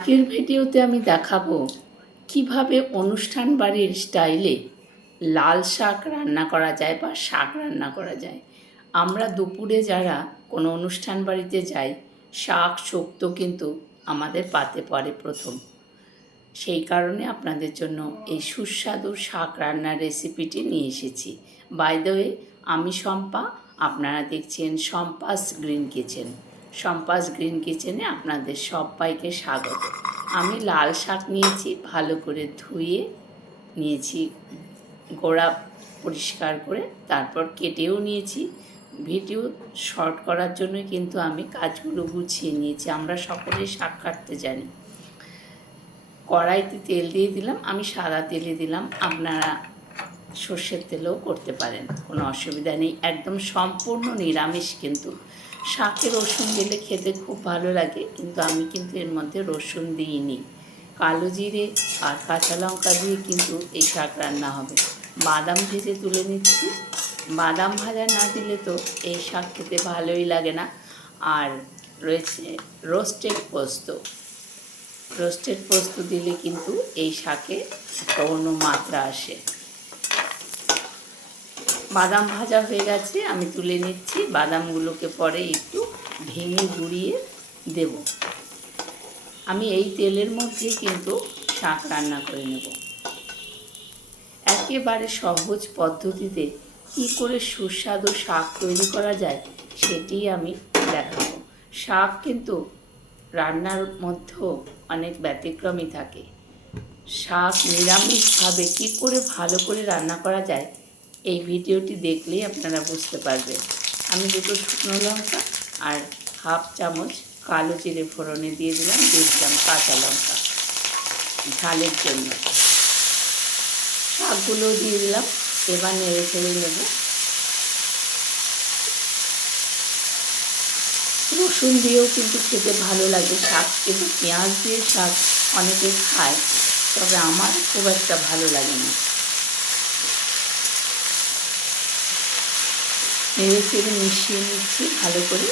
আজকের ভিডিওতে আমি দেখাবো কীভাবে অনুষ্ঠান বাড়ির স্টাইলে লাল শাক রান্না করা যায় বা শাক রান্না করা যায়। আমরা দুপুরে যারা কোনো অনুষ্ঠান বাড়িতে যাই, শাক শক্ত কিন্তু আমাদের পাতে পড়ে প্রথম। সেই কারণে আপনাদের জন্য এই সুস্বাদু শাক রান্নার রেসিপিটি নিয়ে এসেছি। বাই দ্য ওয়ে আমি শম্পা, আপনারা দেখছেন Shampa's green kitchen. Shampa's green কিচেনে আপনাদের সবাইকে স্বাগত। আমি লাল শাক নিয়েছি, ভালো করে ধুয়ে নিয়েছি, গোড়া পরিষ্কার করে, তারপর কেটেও নিয়েছি। ভিডিও শর্ট করার জন্য কিন্তু আমি কাজগুলো গুছিয়ে নিয়েছি, আমরা সকলেই শাক কাটতে জানি। কড়াইতে তেল দিয়ে দিলাম, আমি সাদা তেলে দিলাম, আপনারা সর্ষের তেলেও করতে পারেন, কোনো অসুবিধা নেই। একদম সম্পূর্ণ নিরামিষ কিন্তু। শাকে রসুন দিলে খেতে খুব ভালো লাগে, কিন্তু আমি কিন্তু এর মধ্যে রসুন দিইনি। কালো জিরে আর কাঁচা লঙ্কা দিয়ে কিন্তু এই শাক রান্না হবে। বাদাম ভেজে তুলে নিচ্ছি। বাদাম ভাজা না দিলে তো এই শাক খেতে ভালোই লাগে না। আর রয়েছে রোস্টেড পোস্ত। রোস্টেড পোস্ত দিলে কিন্তু এই শাকে একটা অন্য মাত্রা আসে। বাদাম ভাজা হয়ে গেছে, আমি তুলে নিচ্ছি। বাদামগুলোকে পরে একটু ভেঙে গুঁড়িয়ে দেব। আমি এই তেলের মধ্যে কিন্তু শাক রান্না করে নেব। একেবারে সহজ পদ্ধতিতে কী করে সুস্বাদু শাক তৈরি করা যায়, সেটি আমি দেখাবো। শাক কিন্তু রান্নার মধ্যেও অনেক ব্যতিক্রমী থাকে। শাক নিরামিষভাবে কী করে ভালো করে রান্না করা যায় এই ভিডিওটি দেখলেই আপনারা বুঝতে পারবেন। আমি দুটো শুকনো লঙ্কা আর হাফ চামচ কালো জিরে ফোড়নে দিয়ে দিলাম দিয়ে দিলাম কাঁচা লঙ্কা ঝালের জন্য। শাকগুলো দিয়ে দিলাম, এবার নেড়ে ছেড়ে নেব। রসুন দিয়েও কিন্তু খেতে ভালো লাগে শাক, কিন্তু পেঁয়াজ দিয়ে শাক অনেকে খায়, তবে আমার খুব একটা ভালো লাগে না। নেড়ে চেড়ে মিশিয়ে নিচ্ছি ভালো করে।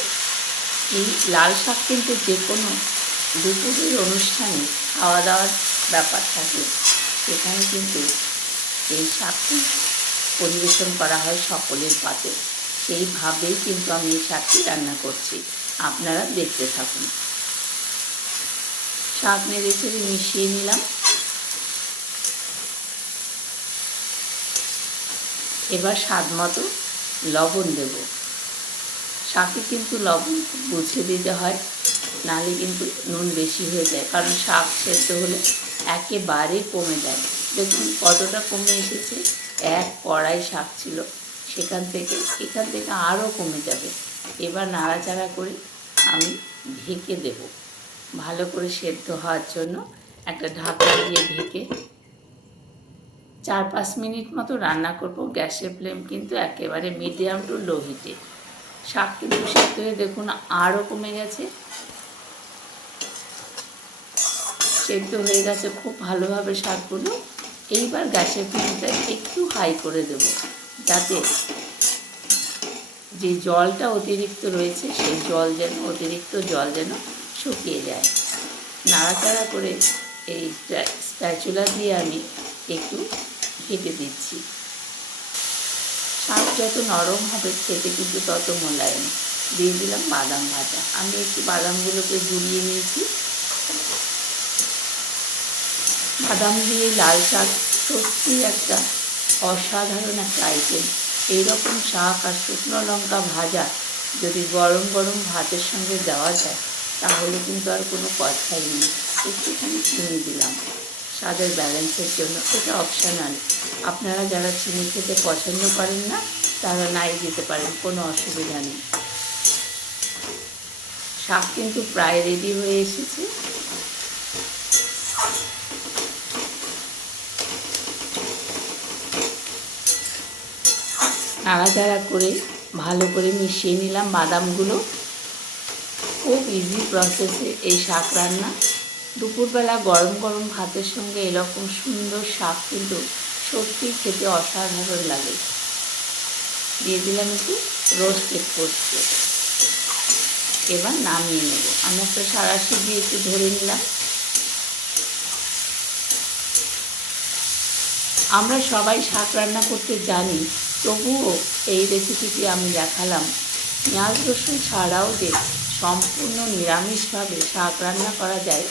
এই লাল শাক কিন্তু যে কোনো দুপুরের অনুষ্ঠানে খাওয়া দাওয়ার ব্যাপার থাকে। সেখানে কিন্তু এই শাকটি পরিবেশন করা হয় সকলের পাতে। সেইভাবেই কিন্তু আমি এই শাকটি রান্না করছি। আপনারা দেখতে থাকুন। শাক নেড়ে চেড়ে মিশিয়ে নিলাম। এবার স্বাদ মতো লবণ দেব। শাকে কিন্তু লবণ বুঝে দিতে হয় নাহলে কিন্তু নুন বেশি হয়ে যায়, কারণ শাক সেদ্ধ হলে একেবারে কমে যায়। দেখুন কতটা কমে এসেছে, এক কড়াই শাক ছিল, সেখান থেকে এখান থেকে আরও কমে যাবে। এবার নাড়াচাড়া করে আমি ঢেকে দেব। ভালো করে সেদ্ধ হওয়ার জন্য একটা ঢাকা দিয়ে ঢেকে চার পাঁচ মিনিট মতো রান্না করব। গ্যাসের ফ্লেম কিন্তু একেবারে মিডিয়াম টু লো হিটে। শাক কিন্তু সেদ্ধ হয়ে দেখুন আরও কমে গেছে। সেদ্ধ হয়ে গেছে খুব ভালোভাবে শাকগুলো। এইবার গ্যাসের ফ্লেমটা একটু হাই করে দেব যাতে যে জলটা অতিরিক্ত রয়েছে সেই জল যেন, অতিরিক্ত জল যেন শুকিয়ে যায়। নাড়াচাড়া করে এই স্প্যাচুলা দিয়ে আমি একটু কেটে দিচ্ছি। শাক যত নরম হবে, খেতে কিন্তু তত মোলায়েম। দিয়ে দিলাম বাদাম ভাজা। আমি একটু বাদামগুলোকে গুঁড়িয়ে নিয়েছি। বাদাম দিয়ে লাল শাক সত্যি একটা অসাধারণ একটা আইটেম এইরকম শাক আর শুকনো লঙ্কা ভাজা যদি গরম গরম ভাতের সঙ্গে দেওয়া যায়, তাহলে কিন্তু আর কোনো কথাই নেই। একটুখানি চিনি দিলাম। স্বাদের ব্যালেন্সের জন্য এটা অপশানাল। আপনারা যারা চিনি খেতে পছন্দ করেন না, তারা নাই দিতে পারেন, কোনো অসুবিধা নেই। শাক কিন্তু প্রায় রেডি হয়ে এসেছে। নাড়াচাড়া করে ভালো করে মিশিয়ে নিলাম বাদামগুলো। খুব ইজি প্রসেসে এই শাক রান্না। দুপুরবেলা গরম গরম ভাতের সঙ্গে এরকম সুন্দর শাক কিন্তু সত্যি খেতে অসাধারণ লাগে। দিয়ে দিলাম একটু রোস্টেড পোস্ত। এবার নামিয়ে নেব। আমি একটা সারা দিয়ে একটু ধরে নিলাম। আমরা সবাই শাক রান্না করতে জানি, তবুও এই রেসিপিটি আমি দেখালাম। পেঁয়াজ রসুন ছাড়াও যে সম্পূর্ণ নিরামিষভাবে শাক রান্না করা যায়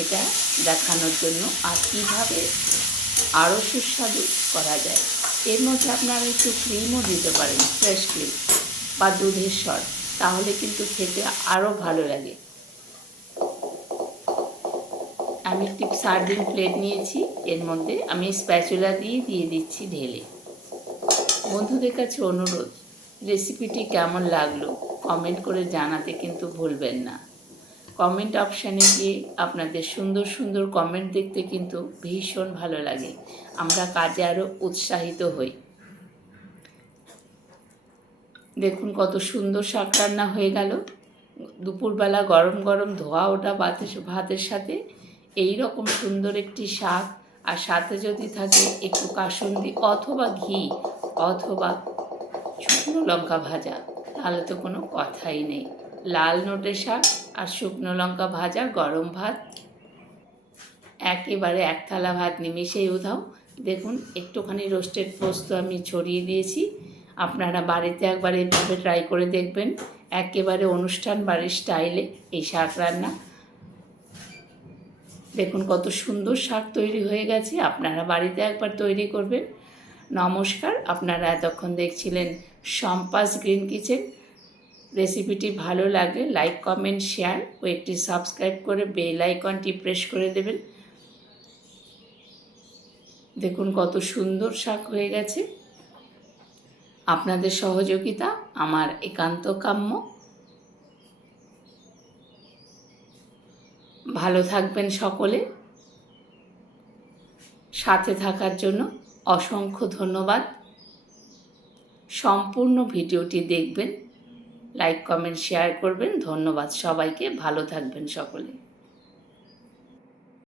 এটা দেখানোর জন্য আর কীভাবে আরও সুস্বাদু করা যায়। এর মধ্যে আপনারা একটু ক্রিমও দিতে পারেন ফ্রেশ ক্রিম বা দুধের সর। তাহলে কিন্তু খেতে আরও ভালো লাগে। আমি একটি সার্ভিং প্লেট নিয়েছি, এর মধ্যে আমি স্প্যাচুলা দিয়ে দিয়ে দিচ্ছি ঢেলে। বন্ধুদের কাছে অনুরোধ রেসিপিটি কেমন লাগল কমেন্ট করে জানাতে কিন্তু ভুলবেন না। কমেন্ট অপশানে গিয়ে আপনাদের সুন্দর সুন্দর কমেন্ট দেখতে কিন্তু ভীষণ ভালো লাগে। আমরা কাজে আরও উৎসাহিত হই। দেখুন কত সুন্দর শাক রান্না হয়ে গেল। দুপুরবেলা গরম গরম ধোয়া ওটা ভাতের ভাতের সাথে এই রকম সুন্দর একটি শাক আর সাথে যদি থাকে একটু কাসুন্দি অথবা ঘি অথবা শুকনো লঙ্কা ভাজা, তাহলে তো কোনো কথাই নেই। লাল নোটে শাক আর শুকনো লঙ্কা ভাজা, গরম ভাত। একেবারে এক থালা ভাত নিমিশেই উধাও। দেখুন, একটুখানি রোস্টেড পোস্ত আমি ছড়িয়ে দিয়েছি। আপনারা বাড়িতে একবার এইভাবে ট্রাই করে দেখবেন। একেবারে অনুষ্ঠান বাড়ির স্টাইলে এই শাক রান্না। দেখুন, কত সুন্দর শাক তৈরি হয়ে গেছে। আপনারা বাড়িতে একবার তৈরি করবেন। নমস্কার, আপনারা এতক্ষণ দেখছিলেন সম্পাস গ্রিন কিচেন। রেসিপিটি ভালো লাগে লাইক কমেন্ট শেয়ার ও একটি সাবস্ক্রাইব করে বেল আইকনটি প্রেস করে দেবেন। দেখুন কত সুন্দর শাক হয়ে গেছে। আপনাদের সহযোগিতা আমার একান্ত কাম্য। ভালো থাকবেন সকলে। সাথে থাকার জন্য অসংখ্য ধন্যবাদ। সম্পূর্ণ ভিডিওটি দেখবেন। লাইক কমেন্ট শেয়ার করবেন। ধন্যবাদ সবাইকে। ভালো থাকবেন সকলে।